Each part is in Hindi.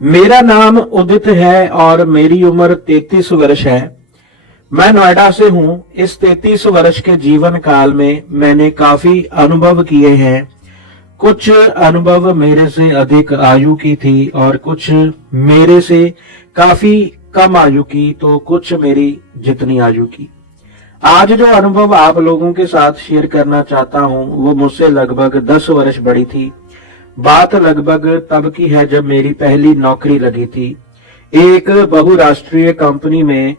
मेरा नाम उदित है और मेरी उम्र 33 वर्ष है। मैं नोएडा से हूँ। इस 33 वर्ष के जीवन काल में मैंने काफी अनुभव किए हैं। कुछ अनुभव मेरे से अधिक आयु की थी और कुछ मेरे से काफी कम आयु की, तो कुछ मेरी जितनी आयु की। आज जो अनुभव आप लोगों के साथ शेयर करना चाहता हूँ वो मुझसे लगभग 10 वर्ष बड़ी थी। बात लगभग तब की है जब मेरी पहली नौकरी लगी थी। एक बहुराष्ट्रीय कंपनी में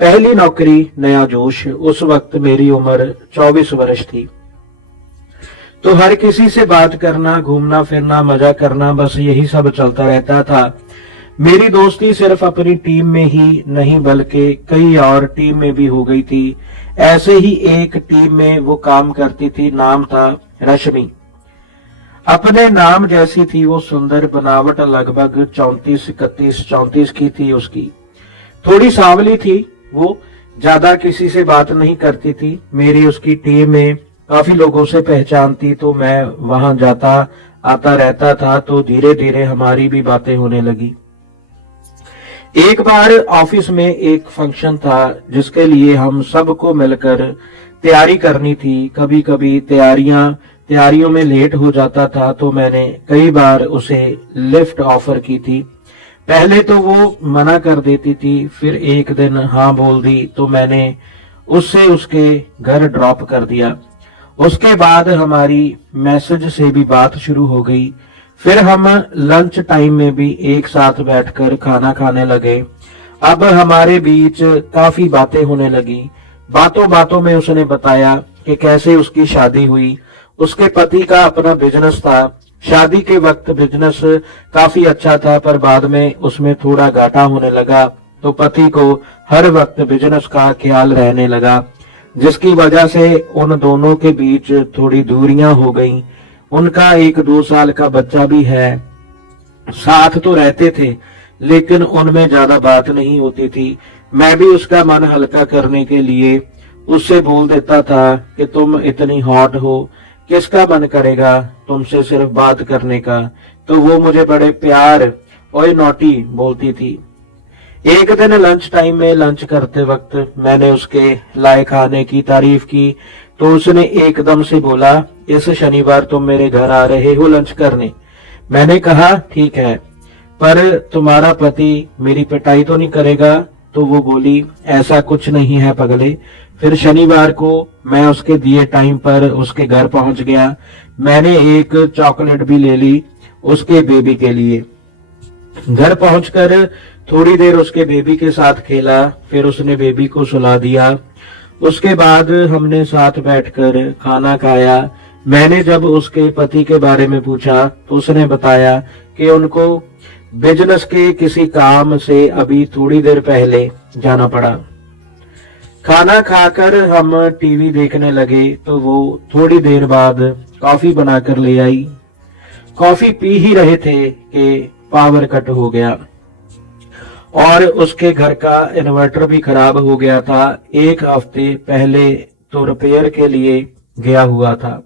पहली नौकरी, नया जोश। उस वक्त मेरी उम्र 24 वर्ष थी। तो हर किसी से बात करना, घूमना फिरना, मजा करना, बस यही सब चलता रहता था। मेरी दोस्ती सिर्फ अपनी टीम में ही नहीं बल्कि कई और टीम में भी हो गई थी। ऐसे ही एक टीम में वो काम करती थी, नाम था रश्मि। अपने नाम जैसी थी वो, सुंदर, बनावट लगभग 34 की थी उसकी। थोड़ी सांवली थी वो, ज्यादा किसी से बात नहीं करती थी। मेरी उसकी टीम में काफी लोगों से पहचान थी, तो मैं वहां जाता आता रहता था, तो धीरे धीरे हमारी भी बातें होने लगी। एक बार ऑफिस में एक फंक्शन था जिसके लिए हम सबको मिलकर तैयारी करनी थी। कभी कभी तैयारियों में लेट हो जाता था, तो मैंने कई बार उसे लिफ्ट ऑफर की थी। पहले तो वो मना कर देती थी, फिर एक दिन हाँ बोल दी, तो मैंने उससे उसके घर ड्रॉप कर दिया। उसके बाद हमारी मैसेज से भी बात शुरू हो गई। फिर हम लंच टाइम में भी एक साथ बैठकर खाना खाने लगे। अब हमारे बीच काफी बातें होने लगी। बातों बातों में उसने बताया कि कैसे उसकी शादी हुई। उसके पति का अपना बिजनेस था। शादी के वक्त बिजनेस काफी अच्छा था, पर बाद में उसमें थोड़ा घाटा होने लगा, तो पति को हर वक्त बिजनेस का ख्याल रहने लगा, जिसकी वजह से उन दोनों के बीच थोड़ी दूरियां हो गईं। उनका एक 2 साल का बच्चा भी है। साथ तो रहते थे लेकिन उनमें ज्यादा बात नहीं होती थी। मैं भी उसका मन हल्का करने के लिए उससे बोल देता था कि तुम इतनी हॉट हो, किसका मन करेगा तुमसे सिर्फ बात करने का। तो वो मुझे बड़े प्यार और नॉटी बोलती थी। एक दिन लंच टाइम में लंच करते वक्त मैंने उसके लाए खाने की तारीफ की, तो उसने एकदम से बोला, इस शनिवार तुम मेरे घर आ रहे हो लंच करने। मैंने कहा ठीक है, पर तुम्हारा पति मेरी पिटाई तो नहीं करेगा? तो वो बोली, ऐसा कुछ नहीं है पगले। फिर शनिवार को मैं उसके दिए टाइम पर उसके घर पहुंच गया। मैंने एक चॉकलेट भी ले ली उसके बेबी के लिए। घर पहुंचकर थोड़ी देर उसके बेबी के साथ खेला, फिर उसने बेबी को सुला दिया। उसके बाद हमने साथ बैठकर खाना खाया। मैंने जब उसके पति के बारे में पूछा तो उसने बताया कि उनको बिजनेस के किसी काम से अभी थोड़ी देर पहले जाना पड़ा। खाना खाकर हम टीवी देखने लगे, तो वो थोड़ी देर बाद कॉफी बनाकर ले आई। कॉफी पी ही रहे थे कि पावर कट हो गया और उसके घर का इन्वर्टर भी खराब हो गया था। एक हफ्ते पहले तो रिपेयर के लिए गया हुआ था।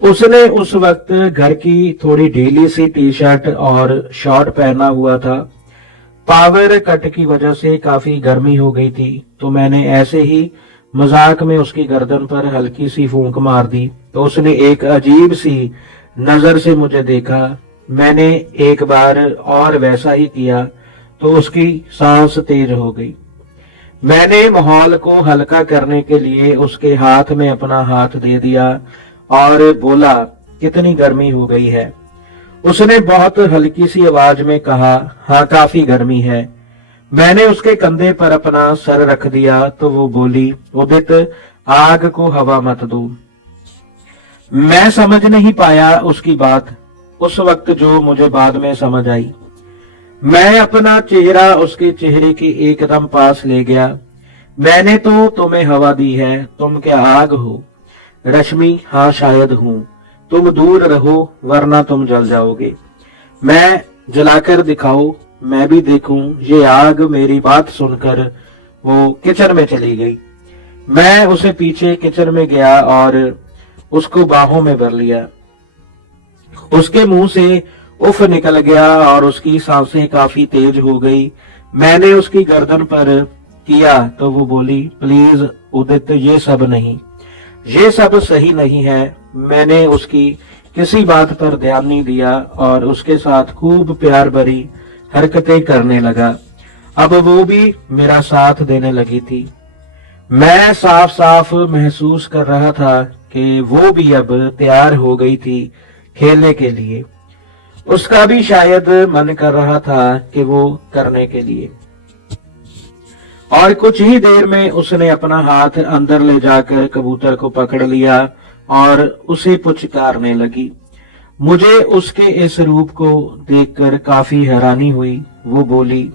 उसने उस वक्त घर की थोड़ी ढीली सी टी शर्ट और शॉर्ट पहना हुआ था। पावर कट की वजह से काफी गर्मी हो गई थी, तो मैंने ऐसे ही मजाक में उसकी गर्दन पर हल्की सी फूंक मार दी, तो उसने एक अजीब सी नजर से मुझे देखा। मैंने एक बार और वैसा ही किया, तो उसकी सांस तेज हो गई। मैंने माहौल को हल्का करने के लिए उसके हाथ में अपना हाथ दे दिया और बोला, कितनी गर्मी हो गई है? उसने बहुत हल्की सी आवाज में कहा, हाँ काफी गर्मी है। मैंने उसके कंधे पर अपना सर रख दिया, तो वो बोली, उदित आग को हवा मत दो। मैं समझ नहीं पाया उसकी बात उस वक्त, जो मुझे बाद में समझ आई। मैं अपना चेहरा उसके चेहरे के एकदम पास ले गया। मैंने तो तुम्हें हवा दी है, तुम क्या आग हो? रश्मि, हाँ शायद हूं। तुम दूर रहो वरना तुम जल जाओगे। मैं जलाकर दिखाओ, मैं भी देखूं ये आग। मेरी बात सुनकर वो किचन में चली गई। मैं उसे पीछे किचन में गया और उसको बाहों में भर लिया। उसके मुंह से उफ निकल गया और उसकी सांसें काफी तेज हो गई। मैंने उसकी गर्दन पर किया तो वो बोली, प्लीज उदित, ये सब नहीं, ये सब सही नहीं है। मैंने उसकी किसी बात पर ध्यान नहीं दिया और उसके साथ खूब प्यार भरी हरकतें करने लगा। अब वो भी मेरा साथ देने लगी थी। मैं साफ साफ महसूस कर रहा था कि वो भी अब तैयार हो गई थी खेलने के लिए। उसका भी शायद मन कर रहा था कि वो करने के लिए। और कुछ ही देर में उसने अपना हाथ अंदर ले जाकर कबूतर को पकड़ लिया और उसे पुचकारने लगी। मुझे उसके इस रूप को देखकर काफी हैरानी हुई। वो बोली,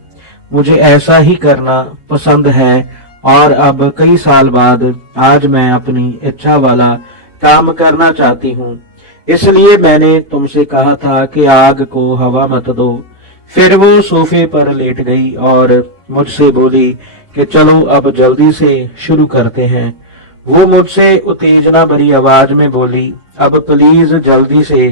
मुझे ऐसा ही करना पसंद है और अब कई साल बाद आज मैं अपनी इच्छा वाला काम करना चाहती हूँ। इसलिए मैंने तुमसे कहा था कि आग को हवा मत दो। फिर वो सोफे पर लेट गई और मुझसे बोली कि चलो अब जल्दी से शुरू करते हैं। वो मुझसे उत्तेजना भरी आवाज में बोली, अब प्लीज जल्दी से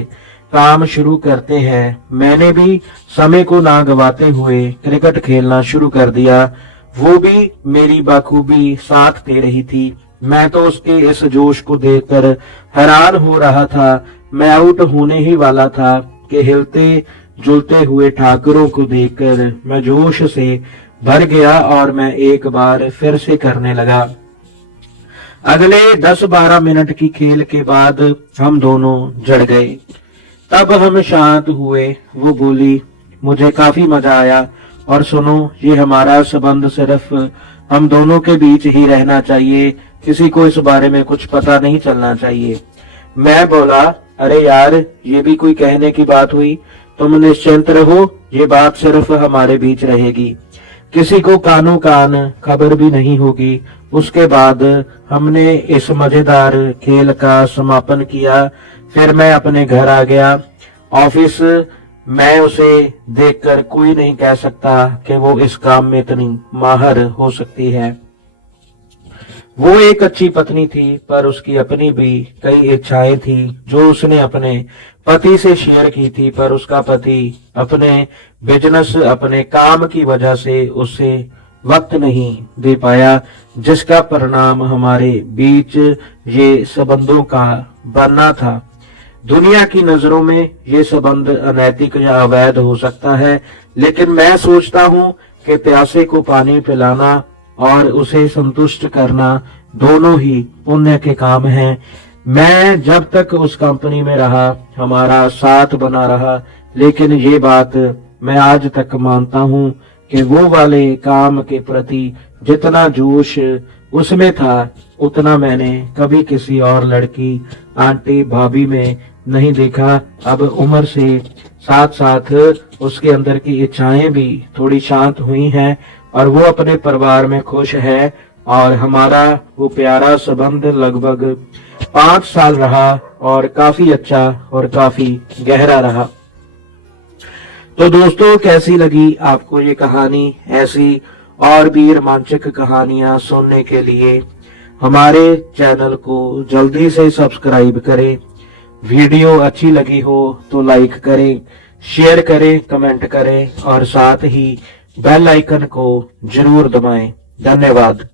काम शुरू करते हैं। मैंने भी समय को ना गवाते हुए क्रिकेट खेलना शुरू कर दिया। वो भी मेरी बखूबी साथ दे रही थी। मैं तो उसके इस जोश को देखकर हैरान हो रहा था। मैं आउट होने ही वाला था कि हिलते जुलते हुए ठाकुरों को देखकर मैं जोश से भर गया और मैं एक बार फिर से करने लगा। अगले 10-12 मिनट की खेल के बाद हम दोनों जड़ गए। तब हम शांत हुए। वो बोली, मुझे काफी मजा आया और सुनो, ये हमारा संबंध सिर्फ हम दोनों के बीच ही रहना चाहिए, किसी को इस बारे में कुछ पता नहीं चलना चाहिए। मैं बोला, अरे यार, ये भी कोई कहने की बात हुई। तुम निश्चिंत रहो, ये बात सिर्फ हमारे बीच रहेगी, किसी को कानो कान खबर भी नहीं होगी। उसके बाद हमने इस मजेदार खेल का समापन किया। फिर मैं अपने घर आ गया। ऑफिस मैं उसे देखकर कोई नहीं कह सकता कि वो इस काम में इतनी माहिर हो सकती है। वो एक अच्छी पत्नी थी, पर उसकी अपनी भी कई इच्छाएं थी जो उसने अपने पति से शेयर की थी, पर उसका पति अपने बिजनेस, अपने काम की वजह से उसे वक्त नहीं दे पाया, जिसका परिणाम हमारे बीच ये संबंधों का बनना था। दुनिया की नजरों में ये संबंध अनैतिक या अवैध हो सकता है, लेकिन मैं सोचता हूँ कि प्यासे को पानी पिलाना और उसे संतुष्ट करना दोनों ही पुण्य के काम हैं। मैं जब तक उस कंपनी में रहा, हमारा साथ बना रहा, लेकिन ये बात मैं आज तक मानता हूँ कि वो वाले काम के प्रति जितना जोश उसमें था, उतना मैंने कभी किसी और लड़की, आंटी, भाभी में नहीं देखा। अब उम्र से साथ साथ उसके अंदर की इच्छाएं भी थोड़ी शांत हुई हैं और वो अपने परिवार में खुश है और हमारा वो प्यारा संबंध लगभग 5 साल रहा और काफी अच्छा और काफी गहरा रहा। तो दोस्तों, कैसी लगी आपको ये कहानी? ऐसी और भी रोमांचक कहानियां सुनने के लिए हमारे चैनल को जल्दी से सब्सक्राइब करें। वीडियो अच्छी लगी हो तो लाइक करें, शेयर करें, कमेंट करें और साथ ही बेल आइकन को जरूर दबाएं। धन्यवाद।